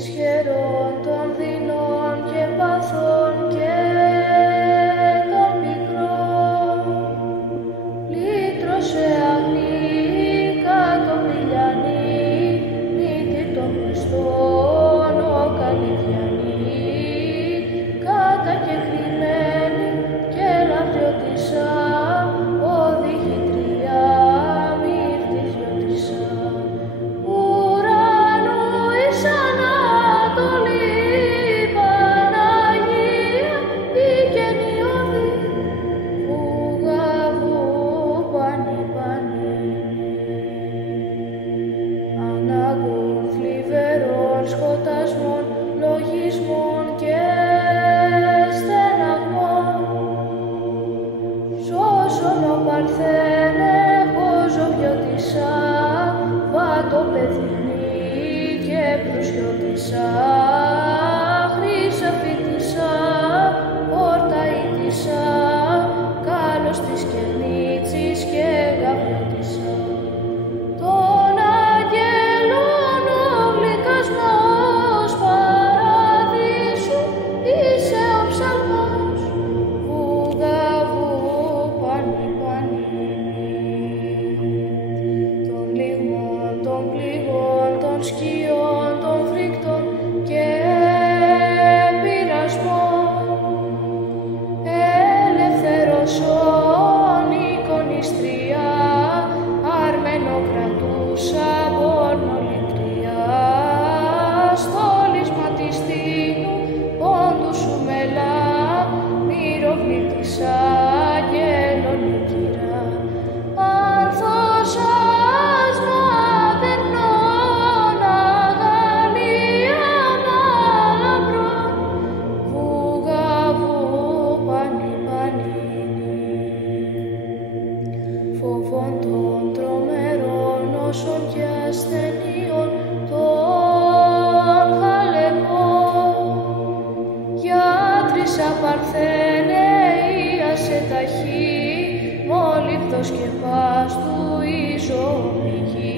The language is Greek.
δυσχερών των δεινών και παθών και των πικρών. Λύτρωσε αγνή κατοπηλιανή, μύτη των Χριστών ο καλυδιανή, κατακεκριμένη και λαβδιωτισά, οδηγητριά μυρτιδιωτισά. Ουρανού εις Ανατολή, Παναγία, δίκαινη οδή, βουγαβού πανι πανι. Ανάγκων θλιβερών σκοτασμών, λογισμών και στεναγμών. Σώσον ο Παρθένε, χωζοβιωτισά, βατοπεδινή και πλουσιωτισά, χρυσαφιτισά, πορταΐτισά, κάλος της κερνίτσης και γαβιωτισά. Των αγγέλων ο γλυκασμός παραδείσου είσαι ο ψαλμός, βουγαβού πανι πανι. Των λιγμών, των πληγών, των σκιών, των φρικτών και πειρασμών, ελευθερωσόν εικονιστριά, αρμενοκρατούσα πορνοληπτριά, στόλισμα της τίνου, πόντου σου μελά, μυροβλήτησα αγγέλων οικειρά. Άνθος άσμα δερνών, αγαλία μαλαμπρών, βουγαβού πανι πανίνι. Φόβων των τρομερών νόσων και ασθενειών των χαλεπών, γιατρήσα Παρθένε, ήασε ταχύ, μόλιβδος και πας του η ζωομηγή.